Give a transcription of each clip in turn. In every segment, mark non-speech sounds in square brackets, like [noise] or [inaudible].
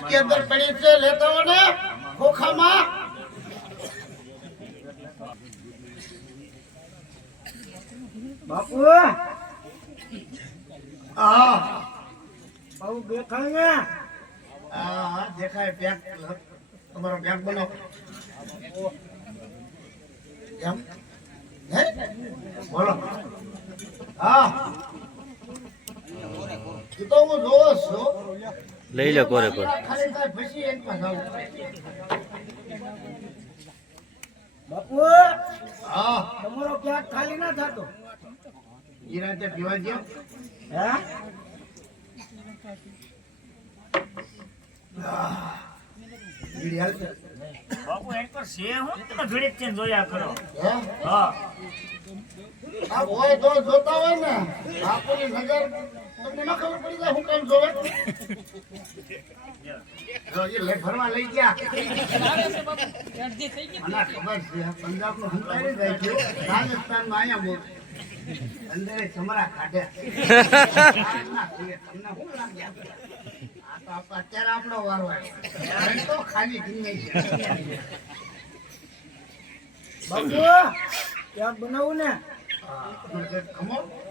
મટકી અંદર પડી છે, લેતા હો ખોખામાં. બાપુ, આ. બહુ દેખાય ને. હા હા, દેખાય બેગ તમારો બેગ બનો એમ? હે? બોલો. હા. તો હું જોઉં છું. લઈ લો કોરે કોરે. બાપુ હા તમારો ક્યાંક ખાલી ના થતો ઈ રાતે પીવા દ્યો. હે. બાપુ એક તો છે હું તમે ઘડીક થઈને જોયા કરો હે? હા આ હોય તો જોતા હોય ને બાપુની નજર તમને ન ખબર પડી જાય હું કામ જોવે જો એ લઈ ભરવા લઈ ગયા મને ખબર છે પંજાબનું હંકારી જાય છે રાજસ્થાનમાં અહીંયા બોલ અંદર સમરા કાઢ્યા તમને શું લાગ્યા અત્યારે આપણો વારો આવ્યો તો ખાલી ગમે બાપુ ક્યાંક બનાવું ને?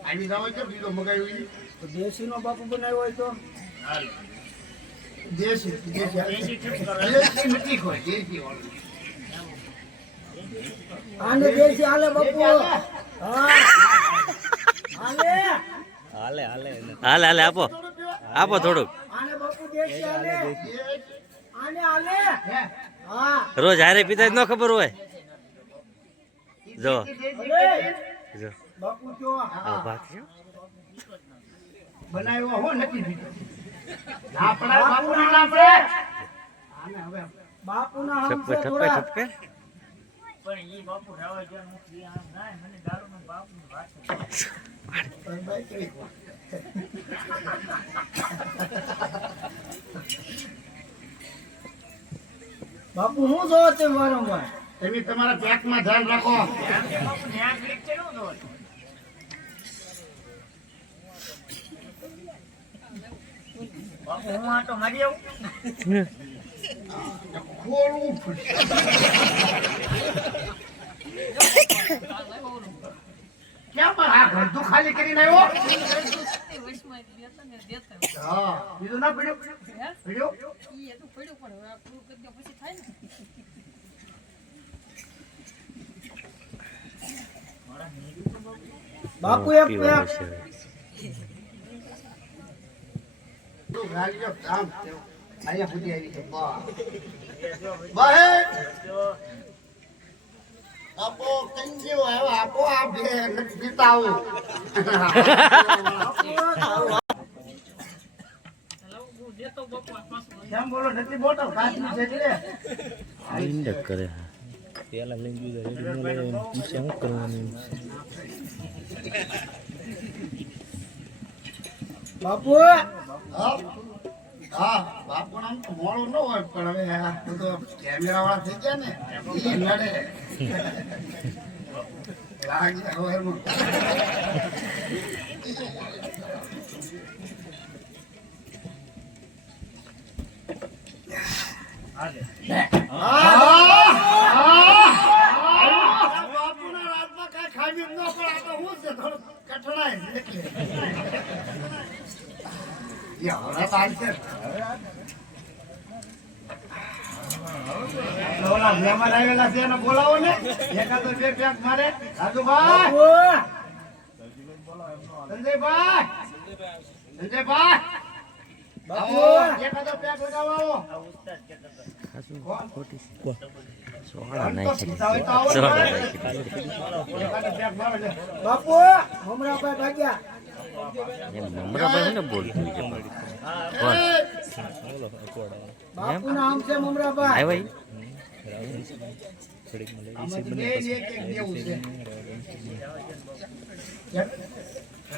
આવી જાવ છો બીજો મગાવ્યું તો દેશી નો બાપુ બનાવ્યો હોય તો? દેશી દેશી. દેશી ઠીક કરો. નથી કોઈ દેશી વાળું આને દેશી હાલે બાપુ. હા. હાલે. હાલે હાલે આપો. આપો થોડુંક. રોજ હારે પિતા ન ખબર હોય. જો. બનાવ્યો હો નથી પીતો ના પડાય બાપુ ના પડે આને હવે બાપુ ના ઠપકે ઠપકે ઠપકે. પણ ઈ બાપુ રહેવા જો નથી આમ ના મને દારૂ નો બાપુ ની વાત છે. ભાઈ કેવી વાત. બાપુ હું જો તે વારંવાર તમે તમારા પેકમાં ધ્યાન રાખો. બાપુ હું આટો મારી આવું. પડશે પણ આ ઘરતું ખાલી કરીને આવ્યો? હા બીજું ના પડ્યું? પડ્યું? બાપુ એક આપો આવ્યો આપો આ બે. કેમ બોલો? નથી બોટલ કાચની છે એટલે ઇન્ડક કરે પેલા લઈને બીજા શું કરવાનું બાપુ! હા હા બાપુ નામ તો મોડું ન હોય પણ હવે આ તો કેમેરા વાળા થઈ ગયા ને નડે. લાગે હવે મહેમાન આવેલા છે બોલાવો ને એકાદો બે રાજુભાઈ સંજયભાઈ સંજયભાઈ બાપુ! ભાઈ. હમણાં ભાગ્યા. મમરાભાઈ ને બોલતું છે બાપુ ના છે મમરાભાઈ આવ્યા થોડીક મળે છે.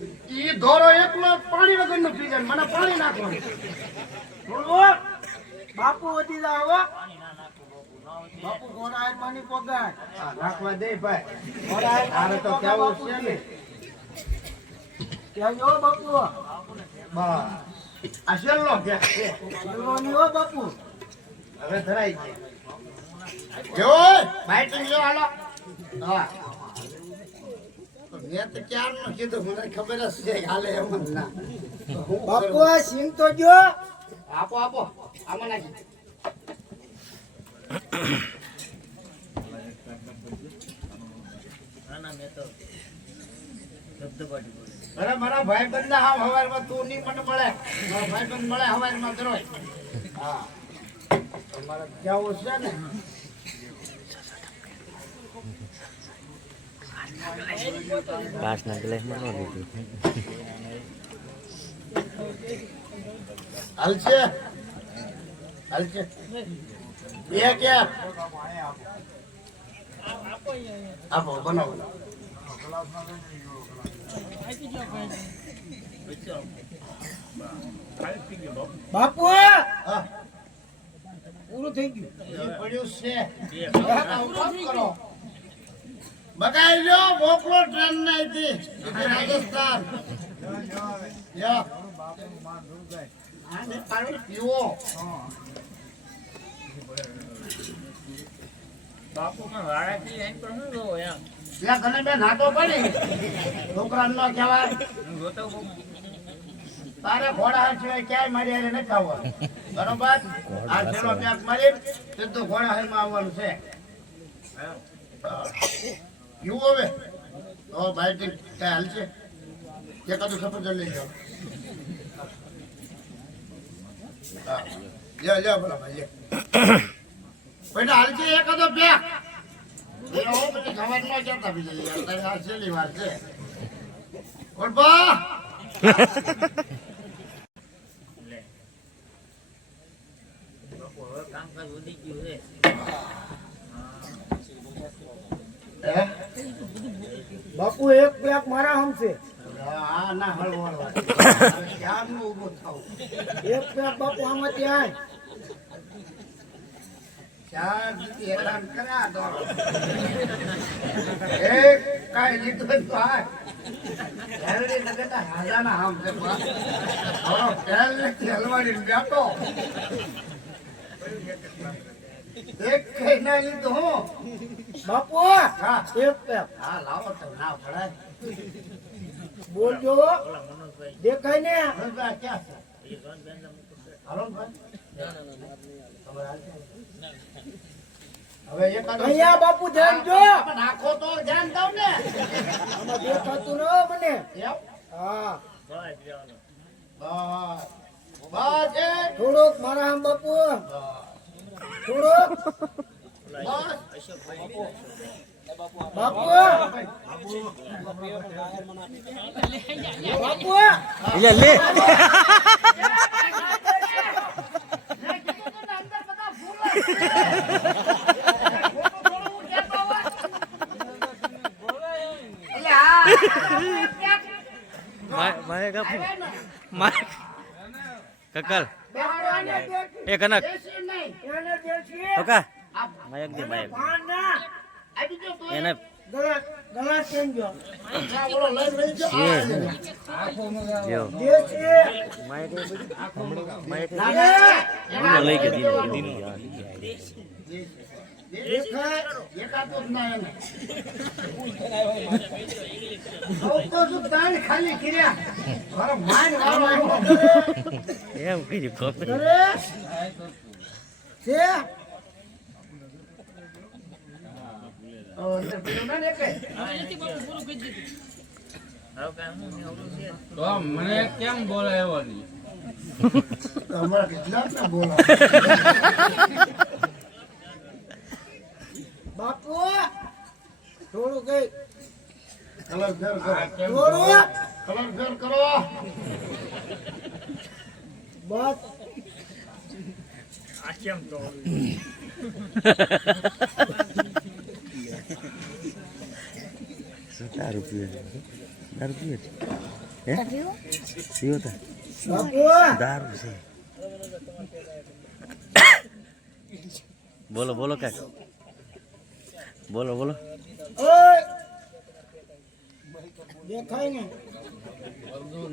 ઈ દોરો એકલો પાણી વગરનો પી જાય મને પાણી નાખવાનું થોડુંક બાપુ વધી જાવ બાપુ ઘોડા પાણી પગાર નાખવા દે ભાઈ. આને તો કેવું છે ને? કહેજો બાપુ? બસ. આ છેલ્લો ગેસ છે. બોલવાની હો બાપુ. હવે ધરાઈ ગયા. જો બાઈટિંગ જો હાલો. હા. તો મેં તો ક્યારનું કીધું મને ખબર જ છે હાલે એમ જ ના. બાપુ આ સિંગ તો જો. આપો આપો આમાં નાખી. મેં અરે મારા ભાઈ બંધ હા હવારમાં તું નહીં મને મળે. મારા ભાઈ બંધ મળે હવારમાં દરોય હા. તમારે જવું છે ને? કાચના ગ્લાસમાં ન લીધું હાલશે હાલશે બે કે આપો બનાવો બાપુ પૂરું થઈ ગયું પડ્યું છે કરો બગાઈ લો મોકલો ટ્રેન ને હતી રાજસ્થાન પીવો. બાપુ પણ વાળાથી એમ પણ શું જોવો એમ. ત્યાં બે નાતો પડી. છોકરા નો કહેવાય તારે ઘોડા હાથ સિવાય ક્યાંય મારી હારે નથી આવવાનું. બરોબર? આ છેલ્લો પેક મારી સીધું ઘોડા હારમાં આવવાનું છે. યુવો હવે? તો બાઈટિંગ કઈ હાલશે? એકાદું સફરજન લઈ જાઓ. હા. લ્યો લ્યો ભલા ભાઈ લ્યો. બેટા હાલશે એકાદો પછી ખબર ન કેતા બીજા તારે આ છેલ્લી વાર છે. ઓળપા હે બાપુ એક પેક મારા હમશે. એક પેક બાપુ આમાંથી આય. ચાર દીધી હેરાન કર્યા તો એક કાંઈ લીધું તો આ હેરડી નગરના હાજાના હામ છે બા. હવે પહેલ નથી હલવાડીને બેઠો. એક કઈ ના લીધું હું. બાપુ હા. એક પેપ. હા લાવો તો ના પડાય બોલજો. દેખાય ને? હવે અહીંયા બાપુ ધ્યાન જો. નાખો તો ધ્યાન દઉં ને. આમાં દેખાતું ન મને. હા. થોડોક મારા આમ બાપુ. થોડોક. એટલે લે. મારે મારે કકલ. એ કનક. ઓકા આ માયક દે તું. એને લઈ ગયો. દીનો દીનો દેખાય. દેખાતું જ ના એને. સૌ તો શું તાણ ખાલી કર્યા. મારો માન વાળો આવ્યો. એમ કીધું ખબર કરે છે તો મને કેમ બોલાવ્યો નહીં? તો કેટલાક ને બાપુ થોડું કઈ કલર ફેર કરો. થોડું? કલર ફેર કરો. બસ. આ કેમ તો શું દારૂ પીવે છે? દારૂ પીવે છે? હે? પીવો તા. દારૂ છે. બોલો બોલો કાક બોલો બોલો. દેખાય ને. બધું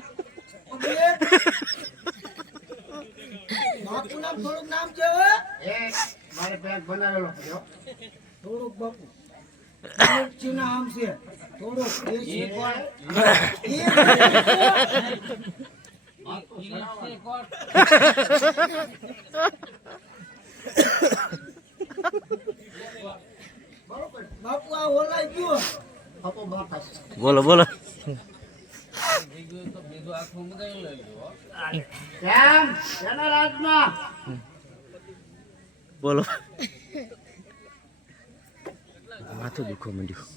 મારે બનાવેલો છે થોડુંક બાપુ. ચીના આમ છે. થોડુંક દેશી? બાપુ આ ઓલાઈ ગયો. બોલો બોલો. બીજું આખું કેમ? એના રાજમાં. બોલો. માથું દુખો મંડ્યું.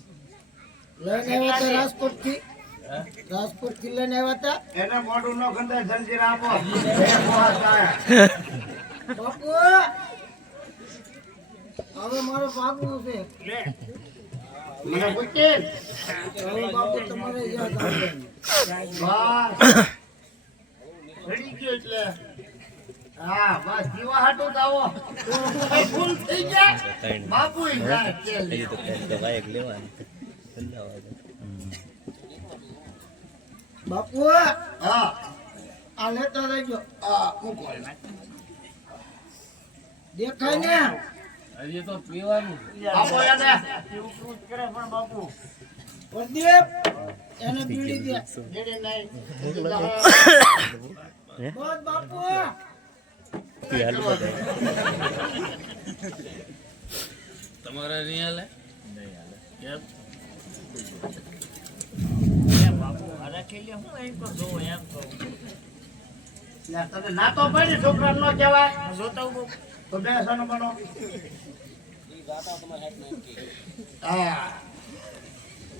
લઈને આવ્યા હતા રાજકોટથી રાજકોટથી લઈને આવ્યા હતા. એને મોઢું નો ગંધાય જંજીર આપો. એ મોહા થાય. બાપુ! હવે મારે ભાગવું છે. મને પૂછી? હવે બાપુ તમારે યાદ આવે બસ. [coughs] ચડી ગયો એટલે. હા બસ જીવા હાટું જ આવો. થઈ ગયા? બાપુ જાય તેલ લેવા. બાપુ હા. આ લેતા રહેજો. હા મૂકો દેખાય ને? હજી તો પીવાનું છે. એને. એવું કરે પણ બાપુ પ્રદીપ એને બીડી દે બીડી નહીં બાપુ. તમારે નહીં હાલે? કેમ? એમ બાપુ? આ રાખી લે હું તો? જોઉં એમ તો. લે, ના તો પડી છોકરા નો કહેવાય? હું જોતા હું તો બે સનો બનો હા.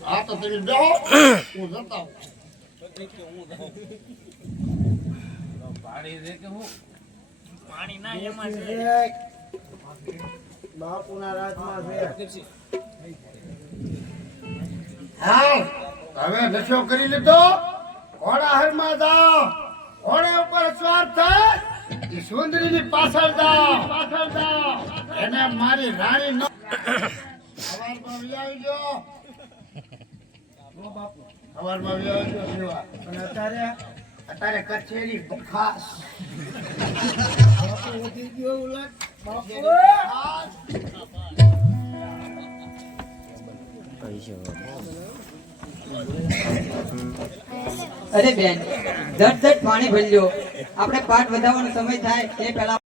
હા તો તમે જાઓ. હું જતા આવું. પાડી દે કે હું? પાણી ના થાય એ સુંદરીની પાછળ જાઓ. પાછળ જાઓ. એને મારી રાણી નો સવારમાં વી આવી ગયો સવારમાં વી આવી અને અત્યારે અત્યારે કચેરી બખાસ. અરે બેન ઝટ ઝટ પાણી ભરી લો આપણે પાઠ વધારવાનો સમય થાય એ પહેલા